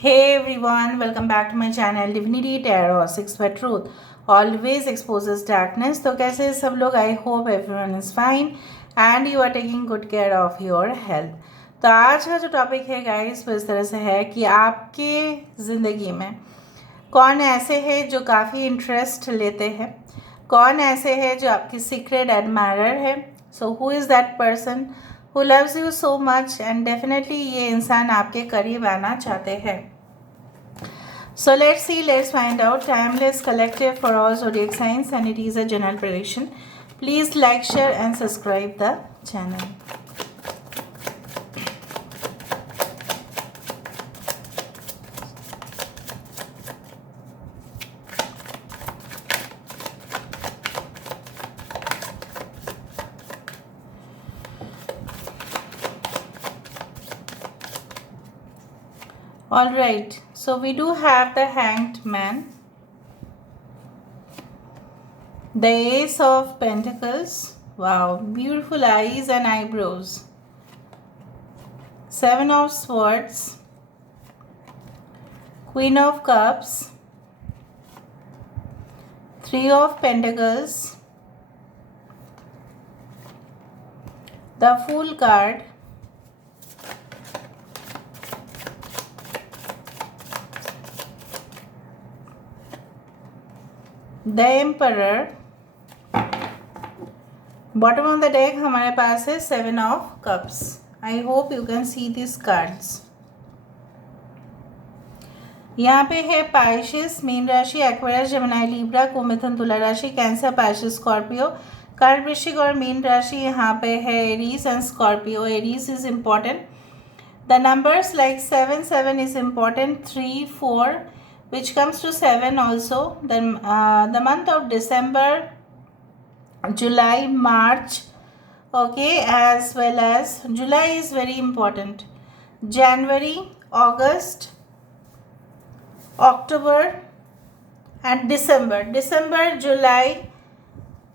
Hey everyone, welcome back to my channel Divinity Tarot 6 for Truth always exposes darkness. तो कैसे हैं सब लोग? I hope everyone is fine and you are taking good care of your health. तो आज का जो topic है गाइस वो इस तरह से है कि आपके ज़िंदगी में कौन ऐसे हैं जो काफ़ी इंटरेस्ट लेते हैं, कौन ऐसे हैं जो आपकी सीक्रेट एडमायरर है. So who is that person who loves you so much and definitely ये इंसान आपके करीब आना चाहते हैं. So let's see, let's find out. Timeless collective for all zodiac signs and it is a general prediction. Please like, share and subscribe the channel. Alright, so we do have the Hanged Man, the Ace of Pentacles, wow, beautiful eyes and eyebrows, Seven of Swords, Queen of Cups, Three of Pentacles, the Fool card, the emperor. Bottom of the deck हमारे पास है seven of cups. I hope you can see this cards. यहाँ पे है पाइशिस, mean राशि, Aquarius, Gemini, Libra, कुंभ, मिथुन, तुला राशि, cancer, पाइशिस, Scorpio, कर्क, वृश्चिक और मीन राशि. यहाँ पे है Aries and Scorpio. Aries is important. The numbers like 7 is important, 3, 4 which comes to 7 also. Then the month of December, July, March, okay, as well as July is very important. January, August, October and December. December, July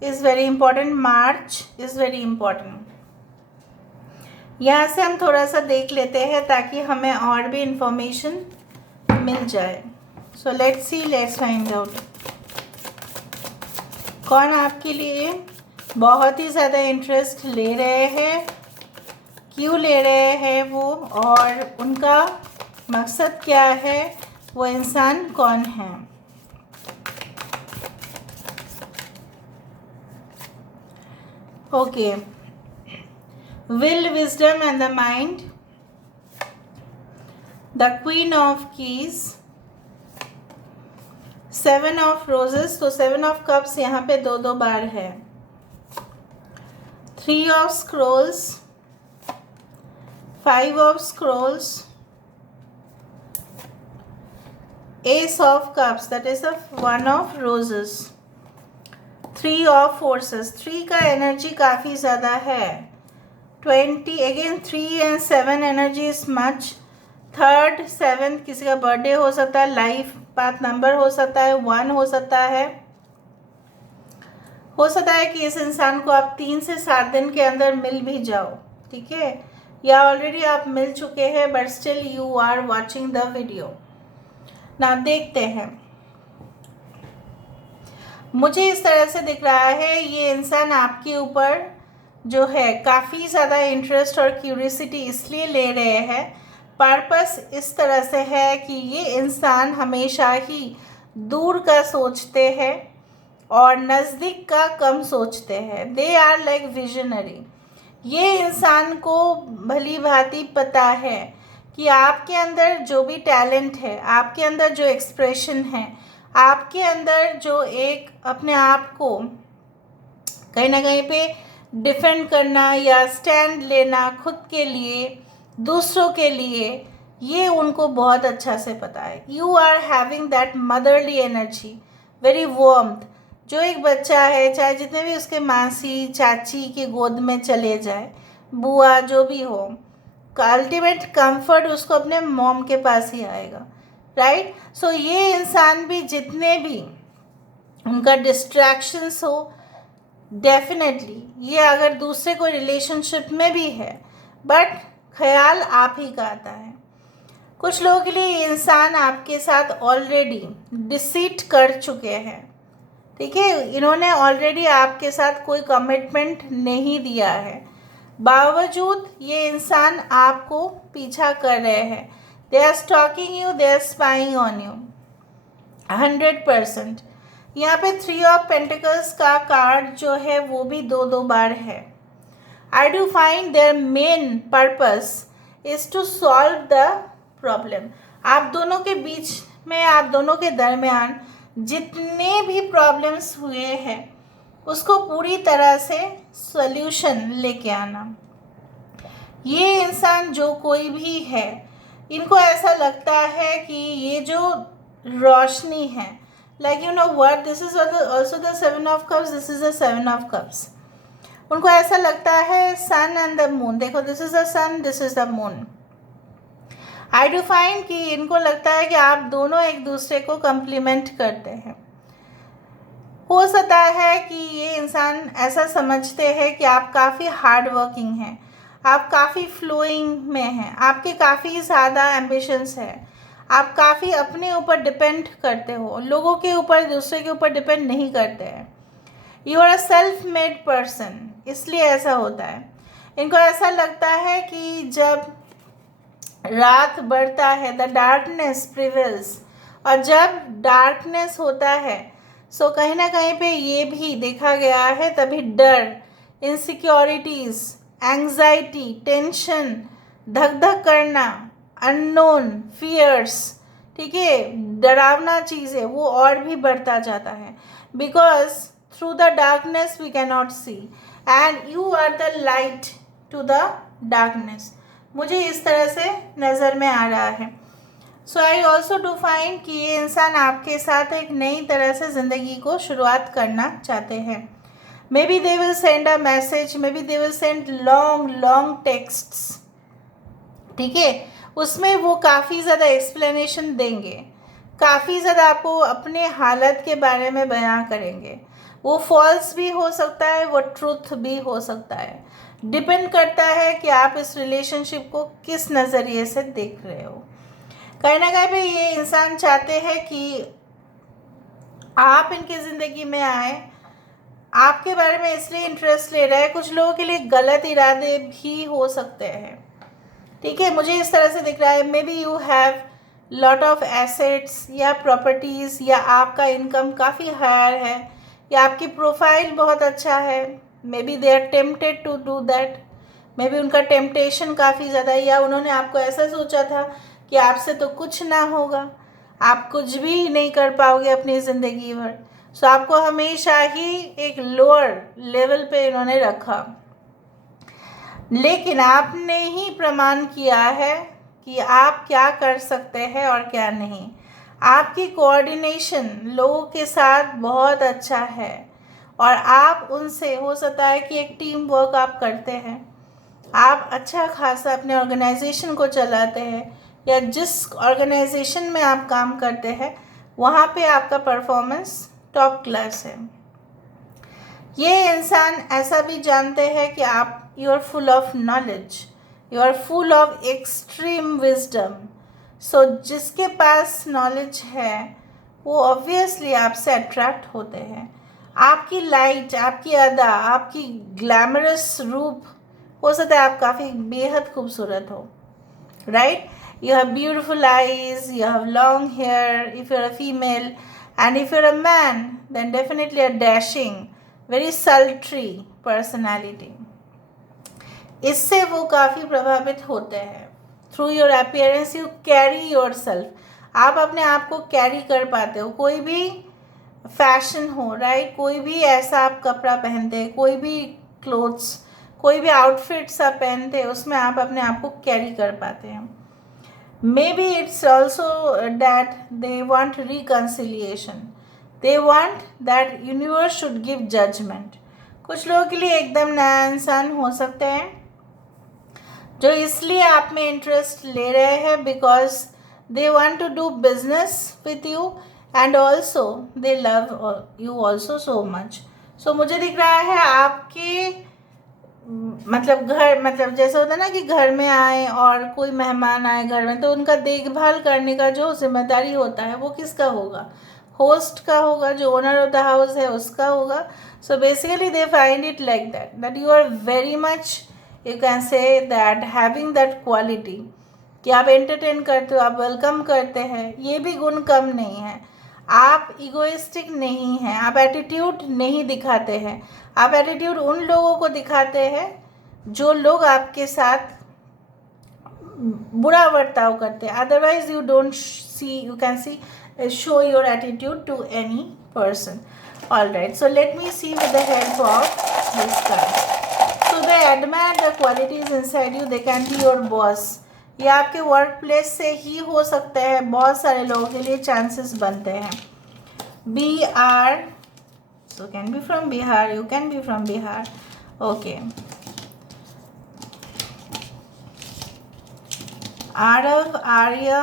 is very important. March is very important. यहाँ से हम थोड़ा सा देख लेते हैं ताकि हमें और भी इंफॉर्मेशन मिल जाए. So let's see, let's find out कौन आपके लिए बहुत ही ज़्यादा इंटरेस्ट ले रहे हैं, क्यों ले रहे हैं वो, और उनका मकसद क्या है, वो इंसान कौन है. Okay, will, wisdom and the mind, the queen of keys, seven of roses. तो सेवन ऑफ कप्स यहाँ पे दो बार है. Three of scrolls, five of scrolls, S of cups that is one of roses, three of forces. Three का energy काफ़ी ज़्यादा है. 20 again 3 and 7 energy is much. Third, seventh किसी का बर्थडे हो सकता है, लाइफ पाथ नंबर हो सकता है, 1 हो सकता है. हो सकता है कि इस इंसान को आप 3 से 7 दिन के अंदर मिल भी जाओ, ठीक है, या ऑलरेडी आप मिल चुके हैं but still you are watching the video. ना देखते हैं. मुझे इस तरह से दिख रहा है ये इंसान आपके ऊपर जो है काफ़ी ज़्यादा इंटरेस्ट और क्यूरियोसिटी इसलिए ले रहे हैं. पर्पस इस तरह से है कि ये इंसान हमेशा ही दूर का सोचते हैं और नज़दीक का कम सोचते हैं. They are like visionary. ये इंसान को भली भांति पता है कि आपके अंदर जो भी टैलेंट है, आपके अंदर जो एक्सप्रेशन है, आपके अंदर जो एक अपने आप को कहीं ना कहीं पे डिफेंड करना या स्टैंड लेना खुद के लिए, दूसरों के लिए, ये उनको बहुत अच्छा से पता है. You are having that motherly energy, very warmth. जो एक बच्चा है, चाहे जितने भी उसके मासी चाची की गोद में चले जाए, बुआ जो भी हो, अल्टीमेट कंफर्ट उसको अपने मॉम के पास ही आएगा, राइट. सो ये इंसान भी जितने भी उनका डिस्ट्रैक्शंस हो, डेफिनेटली ये अगर दूसरे कोई रिलेशनशिप में भी है बट ख्याल आप ही का आता है. कुछ लोगों के लिए ये इंसान आपके साथ ऑलरेडी डिसीट कर चुके हैं, ठीक है। इन्होंने ऑलरेडी आपके साथ कोई कमिटमेंट नहीं दिया है, बावजूद ये इंसान आपको पीछा कर रहे हैं। They are stalking you, they are spying on you 100%। यहाँ पे 3 ऑफ पेंटिकल्स का कार्ड जो है वो भी 2 बार है। I do find their main purpose is to solve the problem. आप दोनों के बीच में, आप दोनों के दरमियान जितने भी प्रॉब्लम्स हुए हैं उसको पूरी तरह से सॉल्यूशन लेके आना। ये इंसान जो कोई भी है, इनको ऐसा लगता है कि ये जो रोशनी है, like you know what, this is also the 7 of cups, this is the 7 of cups. उनको ऐसा लगता है सन एंड द मून, देखो this is the sun, this is the moon. I do find कि इनको लगता है कि आप दोनों एक दूसरे को कम्प्लीमेंट करते हैं। हो सकता है कि ये इंसान ऐसा समझते हैं कि आप काफ़ी हार्ड वर्किंग हैं, आप काफ़ी फ्लोइंग में हैं, आपके काफ़ी ज़्यादा एम्बिशंस है, आप काफ़ी अपने ऊपर डिपेंड करते हो, लोगों के ऊपर, दूसरे के ऊपर डिपेंड नहीं करते हैं। You are a self made person, इसलिए ऐसा होता है। इनको ऐसा लगता है कि जब रात बढ़ता है, द डार्कनेस प्रिवेल्स, और जब डार्कनेस होता है सो कहीं ना कहीं पे ये भी देखा गया है, तभी डर, इनसिक्योरिटीज़, एंग्जाइटी, टेंशन, धक धक करना, अननोन, फियर्स, ठीक है, डरावना चीज़ें वो और भी बढ़ता जाता है। Because through the darkness we can not see and you are the light to the darkness. मुझे इस तरह से नज़र में आ रहा है। So I also do find कि ये इंसान आपके साथ एक नई तरह से ज़िंदगी को शुरुआत करना चाहते हैं। May be they will send a message, may be they will send long texts, ठीक है। उसमें वो काफ़ी ज़्यादा एक्सप्लेनेशन देंगे, काफ़ी ज़्यादा आपको अपने हालत के बारे में बयां करेंगे। वो फॉल्स भी हो सकता है, वो ट्रूथ भी हो सकता है, डिपेंड करता है कि आप इस रिलेशनशिप को किस नज़रिए से देख रहे हो। कहीं ना कहीं पे ये इंसान चाहते हैं कि आप इनकी ज़िंदगी में आए, आपके बारे में इसलिए इंटरेस्ट ले रहा है। कुछ लोगों के लिए गलत इरादे भी हो सकते हैं, ठीक है, मुझे इस तरह से दिख रहा है। May be you have lot of assets या प्रॉपर्टीज़, या आपका इनकम काफ़ी हायर है, या आपकी प्रोफाइल बहुत अच्छा है। Maybe they are tempted to do that, maybe उनका टेम्पटेशन काफ़ी ज़्यादा है, या उन्होंने आपको ऐसा सोचा था कि आपसे तो कुछ ना होगा, आप कुछ भी नहीं कर पाओगे अपनी ज़िंदगी भर। सो आपको हमेशा ही एक लोअर लेवल पे इन्होंने रखा, लेकिन आपने ही प्रमाण किया है कि आप क्या कर सकते हैं और क्या नहीं। आपकी कोऑर्डिनेशन लोगों के साथ बहुत अच्छा है, और आप उनसे, हो सकता है कि एक टीम वर्क आप करते हैं, आप अच्छा खासा अपने ऑर्गेनाइजेशन को चलाते हैं, या जिस ऑर्गेनाइजेशन में आप काम करते हैं वहाँ पे आपका परफॉर्मेंस टॉप क्लास है। ये इंसान ऐसा भी जानते हैं कि आप, you are full of knowledge, you are full of extreme wisdom. So जिसके पास नॉलेज है वो ऑब्वियसली आपसे अट्रैक्ट होते हैं। आपकी लाइट, आपकी अदा, आपकी ग्लैमरस रूप, हो सकता है आप काफ़ी बेहद खूबसूरत हो, right. You have beautiful eyes, you have long hair if you're a female, and if you're a man then definitely a dashing, very sultry personality. इससे वो काफ़ी प्रभावित होते हैं। Through your appearance you carry your self, आप अपने आप को कैरी कर पाते हो। कोई भी फैशन हो, राइट, कोई भी ऐसा आप कपड़ा पहनते हैं, कोई भी क्लोथ्स, कोई भी आउटफिट्स आप पहनते हैं, उसमें आप अपने आप को कैरी कर पाते हैं। Maybe it's also that they want reconciliation. They want that universe should give judgment. कुछ लोगों के लिए एकदम नया इंसान हो सकते हैं जो इसलिए आप में इंटरेस्ट ले रहे हैं because they want to do business with you and also they love you also so much. So मुझे दिख रहा है आपके मतलब घर, मतलब जैसे होता है ना कि घर में आए और कोई मेहमान आए घर में, तो उनका देखभाल करने का जो जिम्मेदारी होता है वो किसका होगा? होस्ट का होगा, जो ओनर ऑफ द हाउस है उसका होगा. So basically they find it like that you are very much, you can say that having that quality, कि आप एंटरटेन करते हो, आप वेलकम करते हैं. ये भी गुण कम नहीं है. आप इगोइस्टिक नहीं हैं, आप एटीट्यूड नहीं दिखाते हैं. आप एटीट्यूड उन लोगों को दिखाते हैं जो लोग आपके साथ बुरा बर्ताव करते हैं. Otherwise you don't see, you can see show your attitude to any person. All right, so let me see with the help of this card. So they admire the qualities inside you. They can be your boss. ये आपके work place से ही हो सकते हैं. बहुत सारे लोगों के लिए चांसेस बनते हैं. BR, so can be from Bihar, you can be from Bihar. Okay. Arav, Arya,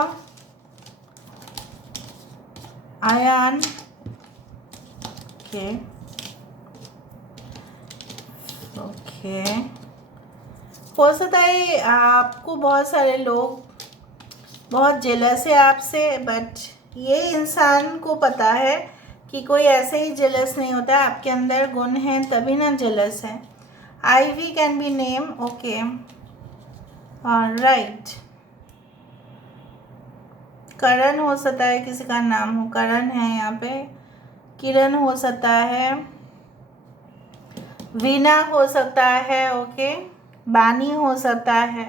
Ayan. Okay. Okay. हो सकता है आपको बहुत सारे लोग बहुत जेलस है आपसे, बट ये इंसान को पता है कि कोई ऐसे ही जेलस नहीं होता है. आपके अंदर गुण हैं तभी ना जेलस है. Ivy can be name. Okay, right. Karan हो सकता है, किसी का नाम हो करण है यहाँ पे. किरण हो सकता है, वीना हो सकता है. ओके, बानी हो सकता है.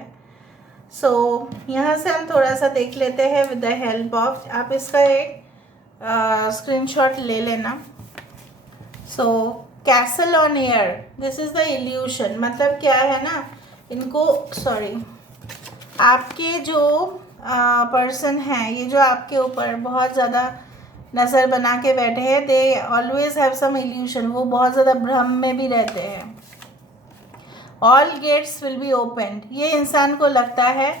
सो यहाँ से हम थोड़ा सा देख लेते हैं विद द हेल्प ऑफ, आप इसका एक स्क्रीनशॉट ले लेना. So castle on air, this is the illusion. मतलब क्या है ना, इनको सॉरी, आपके जो पर्सन हैं, ये जो आपके ऊपर बहुत ज़्यादा नज़र बना के बैठे हैं, they always have some illusion. वो बहुत ज़्यादा भ्रम में भी रहते हैं. All gates will be open. ये इंसान को लगता है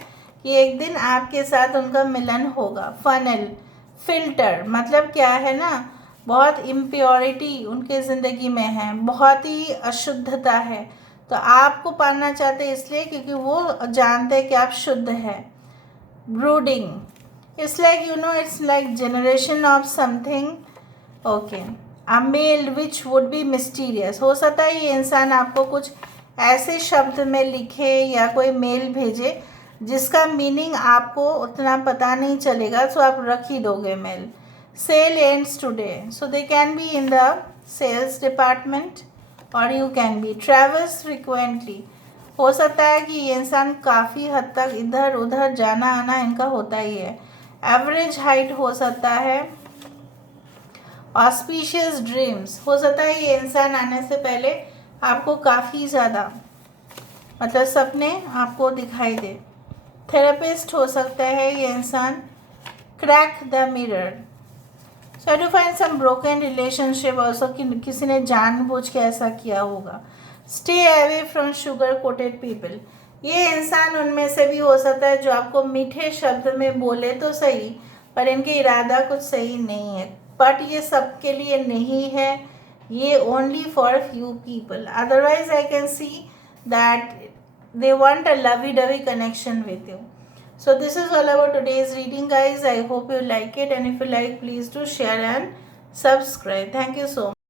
कि एक दिन आपके साथ उनका मिलन होगा. फनल, फिल्टर, मतलब क्या है ना, बहुत इम्प्योरिटी उनके ज़िंदगी में है, बहुत ही अशुद्धता है. तो आपको पाना चाहते हैं इसलिए क्योंकि वो जानते हैं कि आप शुद्ध हैं. Brooding, it's like, you know, it's like generation of something. Okay, a mail which would be mysterious. हो सकता है ये इंसान आपको कुछ ऐसे शब्द में लिखे या कोई मेल भेजे जिसका मीनिंग आपको उतना पता नहीं चलेगा, तो आप रख ही दोगे mail. Sale ends today, so they can be in the sales department और you can be travels frequently. हो सकता है कि ये इंसान काफ़ी हद तक इधर उधर जाना आना इनका होता ही है. एवरेज हाइट हो सकता है. ऑस्पिशियस ड्रीम्स, हो सकता है ये इंसान आने से पहले आपको काफ़ी ज़्यादा मतलब सपने आपको दिखाई दे. थेरेपिस्ट हो सकता है ये इंसान. Crack the mirror, so to find some broken relationship also, कि किसी ने जानबूझ के ऐसा किया होगा. Stay away from sugar coated people, ये इंसान उनमें से भी हो सकता है जो आपको मीठे शब्द में बोले तो सही, पर इनके इरादा कुछ सही नहीं है. बट ये सबके लिए नहीं है, ये only for few people. Otherwise I can see that they want a lovey-dovey connection with you. So this is all about today's reading, guys. I hope you like it, and if you like, please do share and subscribe. Thank you so much.